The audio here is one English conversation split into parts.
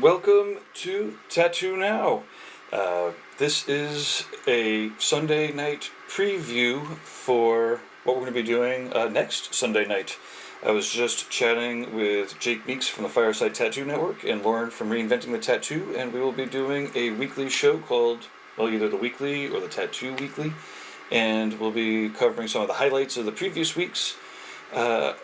Welcome to Tattoo Now. This is a Sunday night preview for what we're going to be doing next Sunday night. I was just chatting with Jake Meeks from the Fireside Tattoo Network and Lauren from Reinventing the Tattoo, and we will be doing a weekly show called, well, either the Weekly or the Tattoo Weekly, and we'll be covering some of the highlights of the previous week's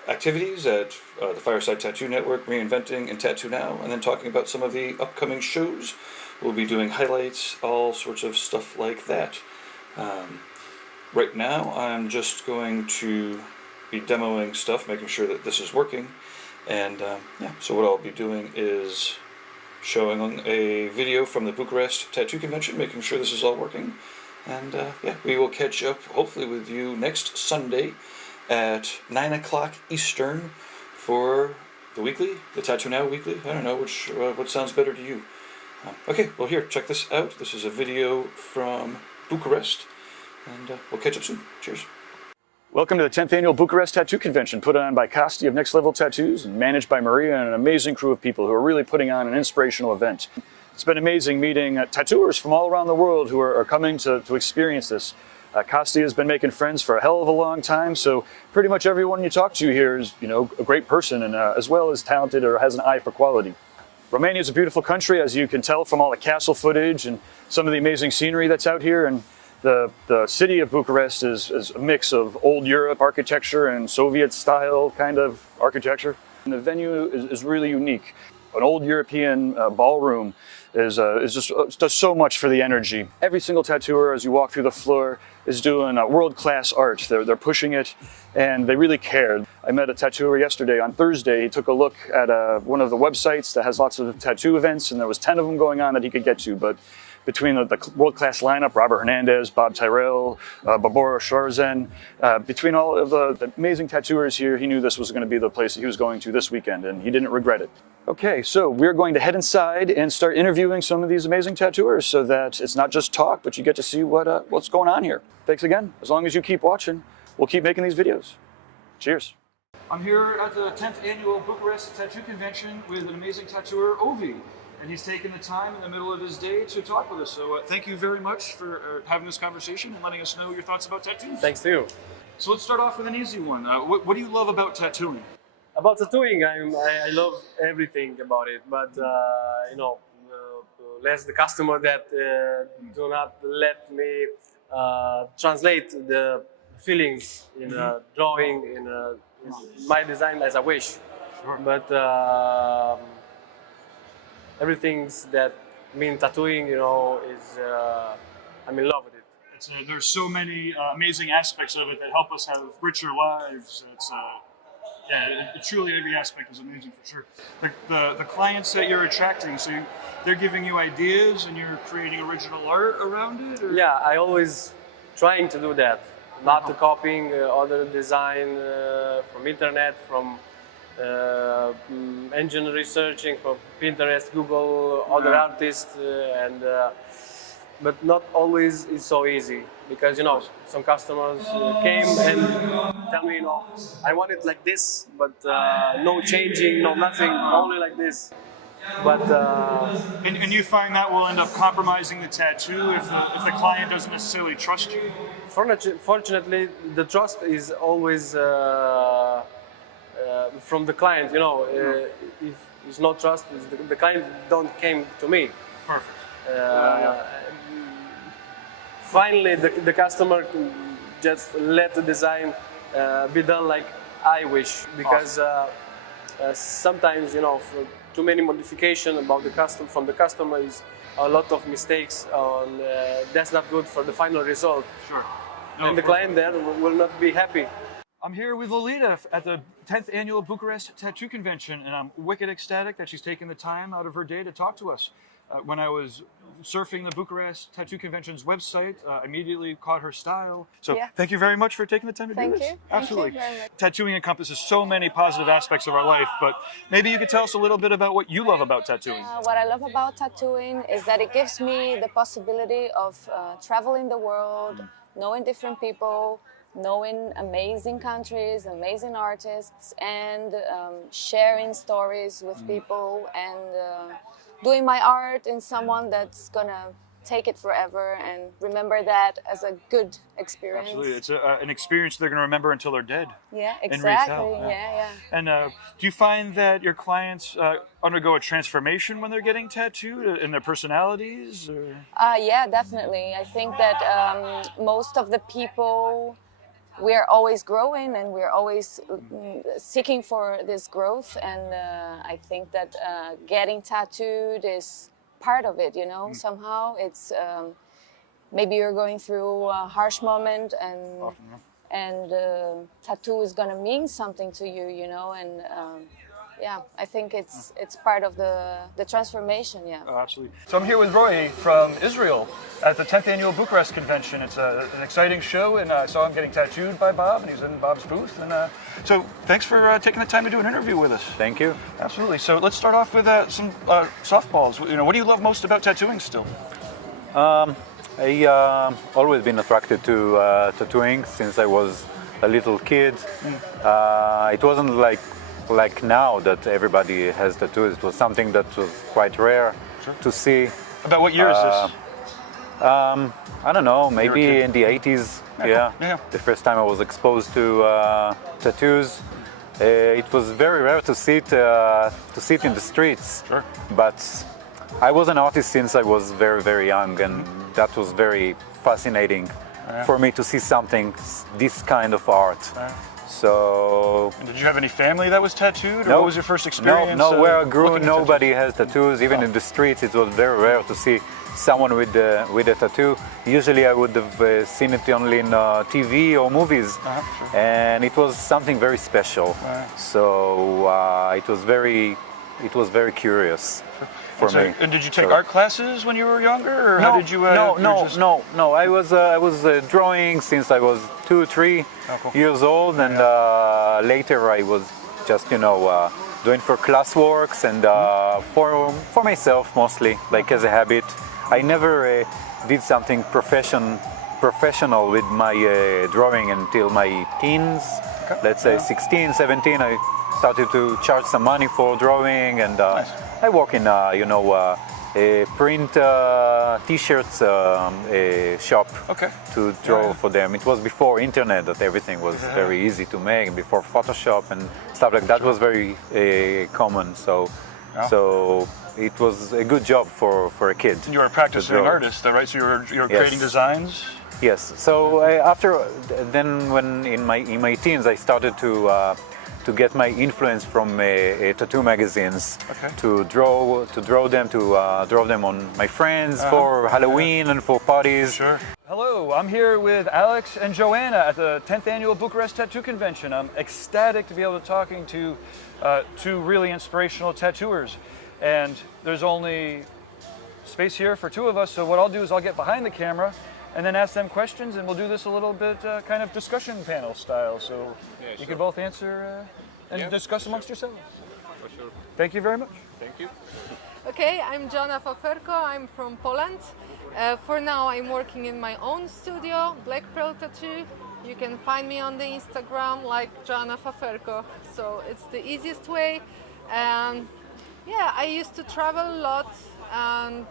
activities at the Fireside Tattoo Network, Reinventing, and Tattoo Now, and then talking about some of the upcoming shows. We'll be doing highlights, all sorts of stuff like that. Right now, I'm just going to be demoing stuff, making sure that this is working, and so what I'll be doing is showing a video from the Bucharest Tattoo Convention, making sure this is all working, and we will catch up, hopefully, with you next Sunday at 9 o'clock Eastern for the weekly, the Tattoo Now weekly. I don't know what sounds better to you. Okay, well here, check this out. This is a video from Bucharest, and we'll catch up soon. Cheers. Welcome to the 10th Annual Bucharest Tattoo Convention, put on by Costi of Next Level Tattoos and managed by Maria and an amazing crew of people who are really putting on an inspirational event. It's been amazing meeting tattooers from all around the world who are coming to experience this. Costi has been making friends for a hell of a long time, so pretty much everyone you talk to here is, a great person and as well as talented or has an eye for quality. Romania is a beautiful country, as you can tell from all the castle footage and some of the amazing scenery that's out here. And the city of Bucharest is a mix of old Europe architecture and Soviet-style kind of architecture. And the venue is really unique. An old European ballroom does so much for the energy. Every single tattooer, as you walk through the floor, is doing world-class art. They're pushing it, and they really care. I met a tattooer yesterday on Thursday. He took a look at one of the websites that has lots of tattoo events, and there was 10 of them going on that he could get to. But between the world-class lineup, Robert Hernandez, Bob Tyrell, Barbara Sharzen, between all of the amazing tattooers here, he knew this was going to be the place that he was going to this weekend, and he didn't regret it. Okay, so we're going to head inside and start interviewing some of these amazing tattooers so that it's not just talk, but you get to see what's going on here. Thanks again. As long as you keep watching, we'll keep making these videos. Cheers. I'm here at the 10th Annual Bucharest Tattoo Convention with an amazing tattooer, Ovi. And he's taken the time in the middle of his day to talk with us. So thank you very much for having this conversation and letting us know your thoughts about tattoos. Thanks to you. So let's start off with an easy one. What do you love about tattooing? About tattooing, I love everything about it, but less the customer that do not let me translate the feelings in a drawing, in my design as I wish. Sure. But everything that means tattooing, is I'm in love with it. There's so many amazing aspects of it that help us have richer lives. Truly every aspect is amazing for sure. The clients that you're attracting, so they're giving you ideas and you're creating original art around it? Or? Yeah, I always trying to do that, not to copying other design from internet, from engine researching, from Pinterest, Google, other artists, but not always is so easy because some customers came and tell me I want it like this, but no changing, no nothing, only like this. But and you find that will end up compromising the tattoo if the client doesn't necessarily trust you? Fortunately, the trust is always from the client. If there's no trust, the client don't came to me. Perfect. Finally, the customer just let the design be done like I wish, because sometimes for too many modifications about from the customer is a lot of mistakes, and that's not good for the final result. Sure. And the client then will not be happy. I'm here with Lolyta at the 10th Annual Bucharest Tattoo Convention, and I'm wicked ecstatic that she's taken the time out of her day to talk to us. When I was surfing the Bucharest Tattoo Convention's website, I immediately caught her style. So Thank you very much for taking the time to do this. Thank you. Absolutely. Thank you very much. Tattooing encompasses so many positive aspects of our life, but maybe you could tell us a little bit about what you love about tattooing. What I love about tattooing is that it gives me the possibility of traveling the world, knowing different people, knowing amazing countries, amazing artists, and sharing stories with people and doing my art in someone that's gonna take it forever and remember that as a good experience. Absolutely, it's an experience they're going to remember until they're dead. Yeah, and exactly. retell. Yeah. And do you find that your clients undergo a transformation when they're getting tattooed in their personalities? Or? Yeah, definitely. I think that most of the people, we're always growing and we're always seeking for this growth. And I think that getting tattooed is part of it, you know, somehow. It's maybe you're going through a harsh moment and Often, yeah. and tattoo is gonna mean something to you, you know, and yeah, I think it's part of the transformation. Yeah. Oh, absolutely. So I'm here with Roey from Israel at the 10th annual Bucharest convention. It's an exciting show, and I saw him getting tattooed by Bob, and he's in Bob's booth. And so thanks for taking the time to do an interview with us. Thank you. Absolutely. So let's start off with some softballs. You know, what do you love most about tattooing still? I always been attracted to tattooing since I was a little kid. It wasn't like now that everybody has tattoos. It was something that was quite rare to see. About what year is this? I don't know, maybe in the 80s. Yeah. The first time I was exposed to tattoos. It was very rare to see it in the streets. Sure. But I was an artist since I was very, very young, and that was very fascinating for me to see this kind of art. So. Did you have any family that was tattooed, or No, what was your first experience? No, where I grew, looking at nobody has tattoos. Even in the streets, it was very rare to see someone with a tattoo. Usually, I would have seen it only in TV or movies, Sure. and it was something very special. So it was very curious for me. And did you take art classes when you were younger, or how did you? No. I was drawing since I was 2, 3 years old, and later I was just doing for classworks and for myself mostly, like as a habit. I never did something professional with my drawing until my teens. Let's say 16, 17. I started to charge some money for drawing, and I work in a print t-shirts shop to draw for them. It was before internet that everything was very easy to make, before Photoshop and stuff like that was very common. So it was a good job for a kid. You were a practicing artist, right? So you were creating designs. Yes. So when in my teens, I started to get my influence from tattoo magazines to draw them on my friends for Halloween and for parties. Sure. Hello, I'm here with Alex and Joanna at the 10th annual Bucharest Tattoo Convention. I'm ecstatic to be able to talking to two really inspirational tattooers. And there's only space here for two of us, so what I'll do is I'll get behind the camera and then ask them questions, and we'll do this a little bit kind of discussion panel style. So you can both answer and discuss amongst yourselves. For sure. Thank you very much. Thank you. Okay, I'm Joanna Faferko. I'm from Poland. For now, I'm working in my own studio, Black Pearl Tattoo. You can find me on the Instagram like Joanna Faferko. So it's the easiest way. And yeah, I used to travel a lot, and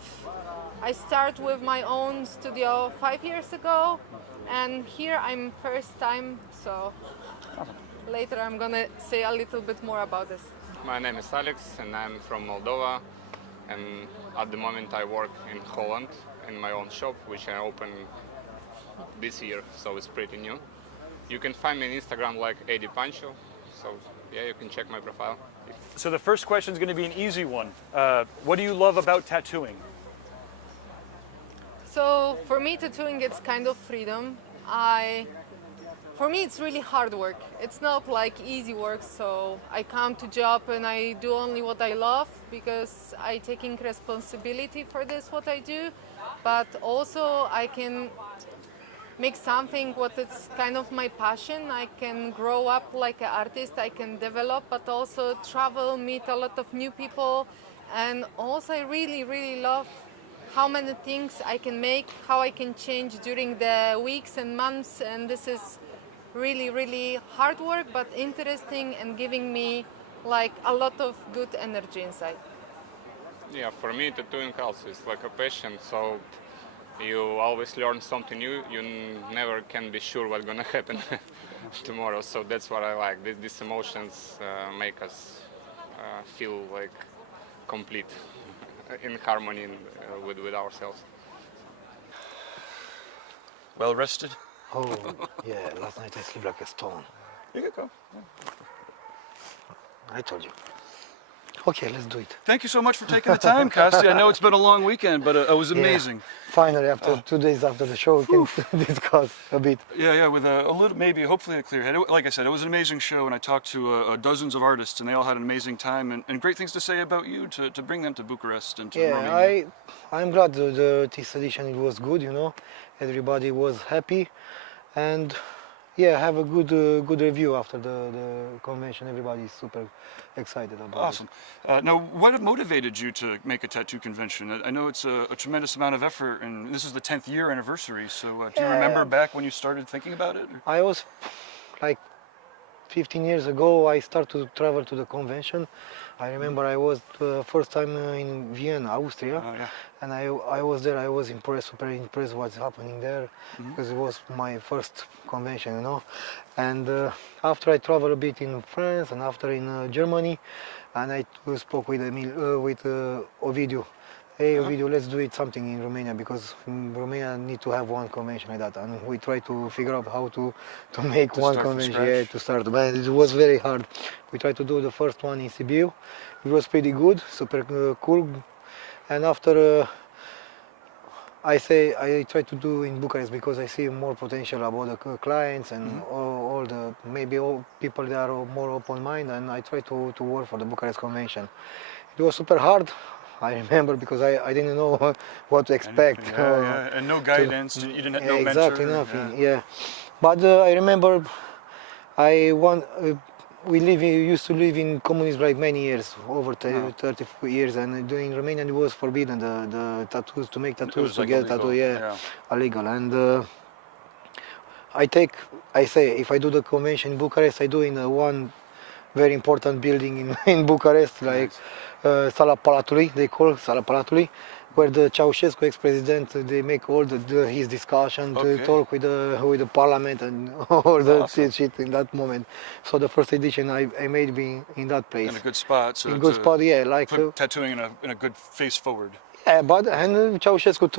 I started with my own studio 5 years ago, and here I'm first time, so later I'm gonna say a little bit more about this. My name is Alex and I'm from Moldova, and at the moment I work in Holland in my own shop, which I opened this year, so it's pretty new. You can find me on Instagram like Pancho, so yeah, you can check my profile. So the first question is going to be an easy one. What do you love about tattooing? So for me, tattooing, it's kind of freedom. For me, it's really hard work. It's not like easy work. So I come to job and I do only what I love because I taking responsibility for this, what I do. But also I can make something what is kind of my passion. I can grow up like an artist, I can develop, but also travel, meet a lot of new people. And also I really, really love how many things I can make, how I can change during the weeks and months. And this is really, really hard work, but interesting and giving me like a lot of good energy inside. Yeah, for me, tattooing also is like a passion. So you always learn something new. You never can be sure what's gonna happen tomorrow. So that's what I like. These emotions make us feel like complete, in harmony with ourselves. Well rested? Oh, yeah, last night I slept like a stone. You could go. I told you. Okay, let's do it. Thank you so much for taking the time, Costi. I know it's been a long weekend, but it was amazing. Finally, after 2 days after the show, we can discuss a bit. Yeah, with a little, maybe, hopefully a clear head. Like I said, it was an amazing show, and I talked to dozens of artists, and they all had an amazing time, and great things to say about you to bring them to Bucharest and to Romania. I'm glad this edition it was good, you know. Everybody was happy, and yeah, have a good review after the convention. Everybody is super excited about Awesome. Now, what motivated you to make a tattoo convention? I know it's a tremendous amount of effort, and this is the 10th year anniversary, so do you remember back when you started thinking about it? I was like 15 years ago, I started to travel to the convention. I remember I was the first time in Vienna, Austria, and I was there. I was impressed, super impressed what's happening there, because it was my first convention, you know. And after I traveled a bit in France and after in Germany, and I spoke with Ovidiu. Hey, Ovidiu, let's do it something in Romania, because Romania need to have one convention like that, and we try to figure out how to make one convention, to start. But it was very hard. We tried to do the first one in Sibiu. It was pretty good, super cool. And after I try to do in Bucharest, because I see more potential about the clients and all people that are more open-minded, and I try to work for the Bucharest convention. It was super hard. I remember, because I didn't know what to expect. And no guidance, you didn't have no mentor. Exactly, nothing, yeah. But I remember we used to live in communism like many years, over 30 years, and in Romania it was forbidden, the tattoos, to make tattoos, to get tattoo, illegal. And I say, if I do the convention in Bucharest, I do in one very important building in Bucharest, like Sala Palatului, they call Sala Palatului, where the Ceausescu ex-president, they make all his discussion, to talk with the parliament and all the shit in that moment. So the first edition I made in that place. In a good spot. So in a good spot, yeah, like put tattooing in a good face forward. Yeah, but and Ceausescu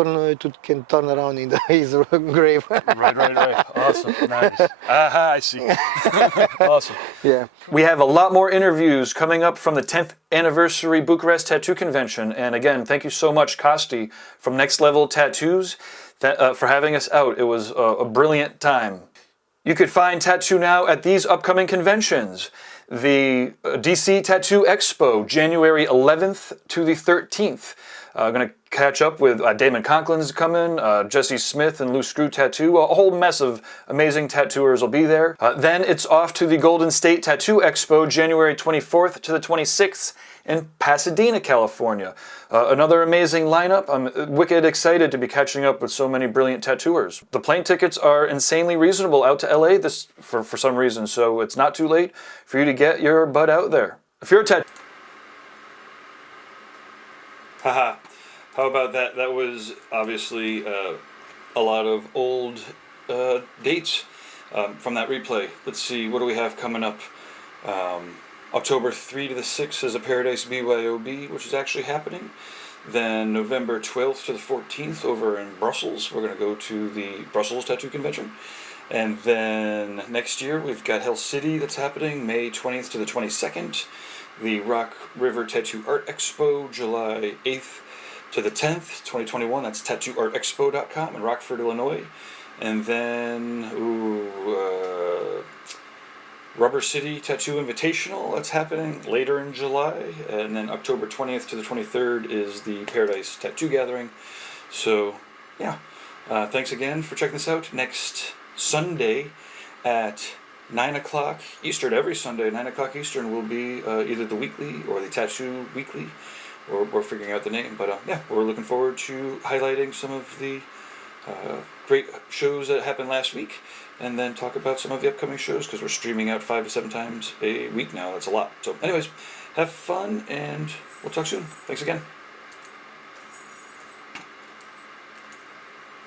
can turn around in his grave. Right. Awesome. Nice. Aha, I see. Awesome. Yeah. We have a lot more interviews coming up from the 10th anniversary Bucharest Tattoo Convention. And again, thank you so much, Costi, from Next Level Tattoos, for having us out. It was a brilliant time. You could find Tattoo Now at these upcoming conventions. The DC Tattoo Expo, January 11th to the 13th. Going to catch up with Damon Conklin's coming, Jesse Smith and Lou Screw Tattoo. A whole mess of amazing tattooers will be there. Then it's off to the Golden State Tattoo Expo, January 24th to the 26th in Pasadena, California. Another amazing lineup. I'm wicked excited to be catching up with so many brilliant tattooers. The plane tickets are insanely reasonable out to LA for some reason, so it's not too late for you to get your butt out there. If you're a tattoo... Haha. How about that? That was obviously a lot of old dates from that replay. Let's see, what do we have coming up? October 3 to the 6th is a Paradise BYOB, which is actually happening. Then November 12th to the 14th over in Brussels. We're going to go to the Brussels Tattoo Convention. And then next year we've got Hell City that's happening May 20th to the 22nd. The Rock River Tattoo Art Expo, July 8th to the 10th, 2021. That's tattooartexpo.com in Rockford, Illinois. And then Rubber City Tattoo Invitational, that's happening later in July. And then October 20th to the 23rd is the Paradise Tattoo Gathering. So, yeah. Thanks again for checking this out. Next Sunday at 9 o'clock Eastern, every Sunday, 9 o'clock Eastern, will be either the weekly or the Tattoo Weekly, or we're figuring out the name. But yeah, we're looking forward to highlighting some of the great shows that happened last week, and then talk about some of the upcoming shows, because we're streaming out 5 to 7 times a week now. That's a lot. So anyways, have fun, and we'll talk soon. Thanks again.